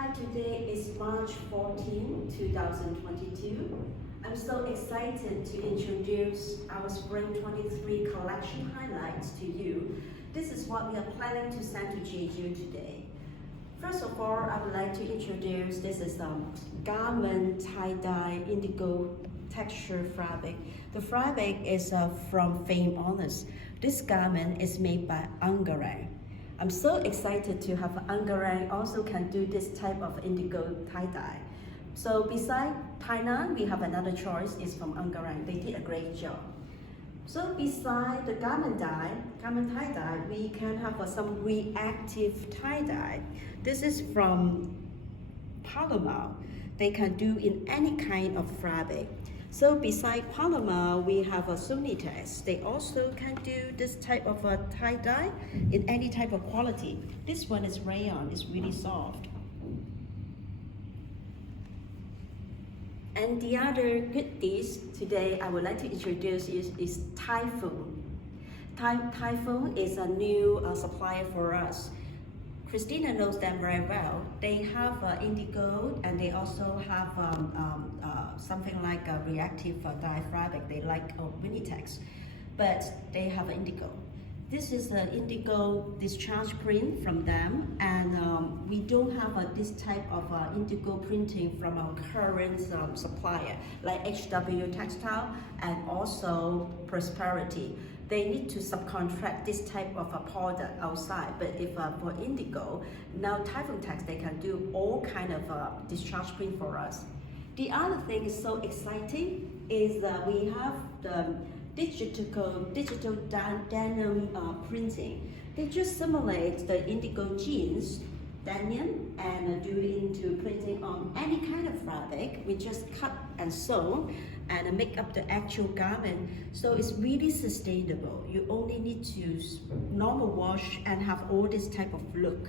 Hi, today is March 14, 2022. I'm so excited to introduce our Spring 23 collection highlights to you. This is what we are planning to send to Jeju today. First of all, I would like to introduce this is garment tie-dye indigo texture fabric. The fabric is from Fame Honest. This garment is made by Ungarang. I'm so excited to have Ungarang also can do this type of indigo tie-dye. So beside Tainan, we have another choice is from Ungarang. They did a great job. So beside the garment tie-dye, we can have some reactive tie-dye. This is from Palomar. They can do in any kind of fabric. So beside Palomar, we have a Sunitex. They also can do this type of a tie-dye in any type of quality. This one is rayon, it's really soft. And the other goodies today I would like to introduce is Typhoon. Typhoon is a new supplier for us. Christina knows them very well. They have indigo and they also have something like a reactive dye fabric. They like Vinitex, but they have indigo. This is an indigo discharge print from them, and we don't have this type of indigo printing from our current supplier, like HW Textile and also Prosperity. They need to subcontract this type of a product outside, but if for indigo, now Typhoon Tex, they can do all kind of discharge print for us. The other thing is so exciting is that we have the digital denim printing. They just simulate the indigo jeans, denim, and do into printing on any kind of fabric. We just cut and sew and make up the actual garment. So it's really sustainable. You only need to normal wash and have all this type of look,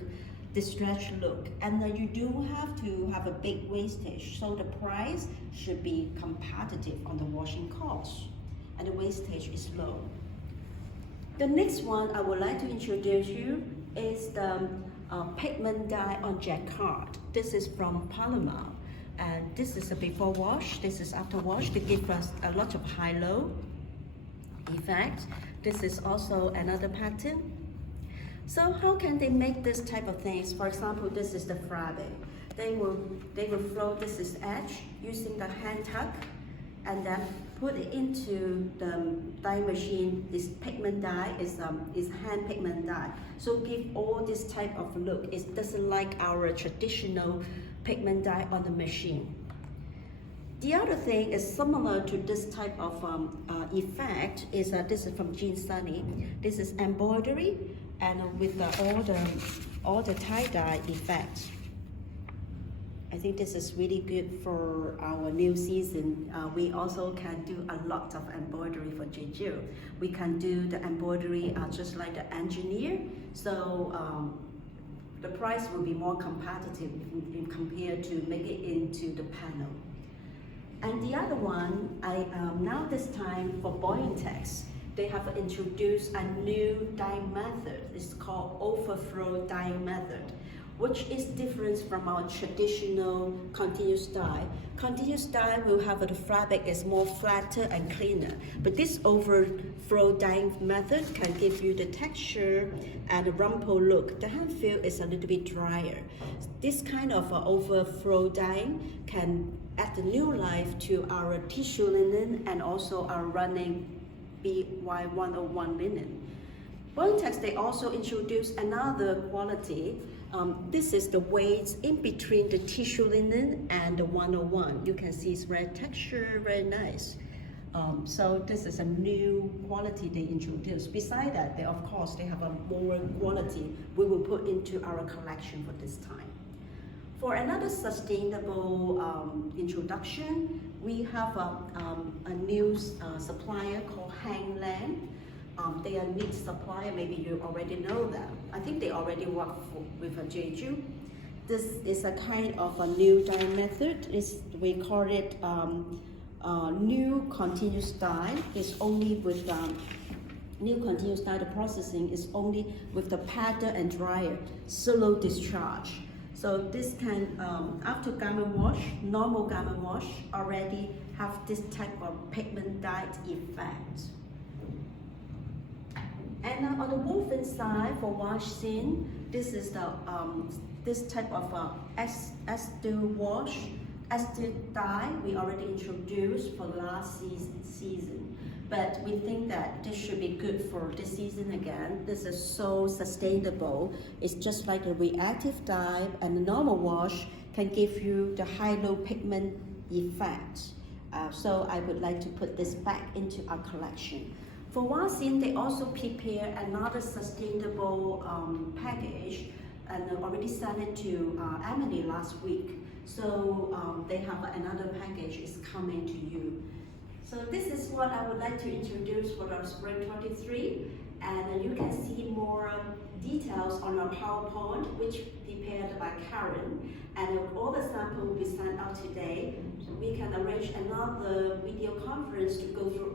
the stretch look. And then you do have to have a big wastage. So the price should be competitive on the washing cost. And the wastage is low. The next one I would like to introduce you is the pigment dye on jacquard. This is from Palomar. And this is a before wash, this is after wash to give us a lot of high-low effect. This is also another pattern. So how can they make this type of things? For example, this is the fabric. They will flow this is edge using the hand tuck and then put it into the dye machine. This pigment dye is hand pigment dye. So give all this type of look. It doesn't like our traditional pigment dye on the machine. The other thing is similar to this type of effect is this is from Jean Sunny. This is embroidery and with all the tie-dye effect. I think this is really good for our new season. We also can do a lot of embroidery for Jeju. We can do the embroidery just like the engineer. So the price will be more competitive in compared to make it into the panel. And the other one, now this time for Boyantex, they have introduced a new dyeing method. It's called overflow dyeing method, which is different from our traditional continuous dye. Continuous dye will have the fabric is more flatter and cleaner, but this overflow dyeing method can give you the texture and the rumple look. The hand feel is a little bit drier. This kind of overflow dyeing can add a new life to our tissue linen and also our running BY101 linen. Boyantex, they also introduced another quality. This is the weight in between the tissue linen and the 101. You can see it's very texture, very nice. So this is a new quality they introduced. Beside that, they, of course, they have a more quality we will put into our collection for this time. For another sustainable introduction, we have a new supplier called Hangland. They are neat supplier, maybe you already know them. I think they already work with a Jeju. This is a kind of a new dye method. We call it new continuous dye. It's only with new continuous dye. The processing is only with the paddle and dryer, slow discharge. So this can, after garment wash, normal garment wash already have this type of pigment dyed effect. And on the woven side for wash scene, this is the this type of ester wash, ester dye we already introduced for last season. But we think that this should be good for this season again. This is so sustainable. It's just like a reactive dye, and the normal wash can give you the high-low pigment effect. So I would like to put this back into our collection. For Wasin, they also prepare another sustainable package, and already sent it to Emily last week. So they have another package is coming to you. So this is what I would like to introduce for our Spring 23, and you can see more details on our PowerPoint, which prepared by Karen, and all the samples will be sent out today. So we can arrange another video conference to go through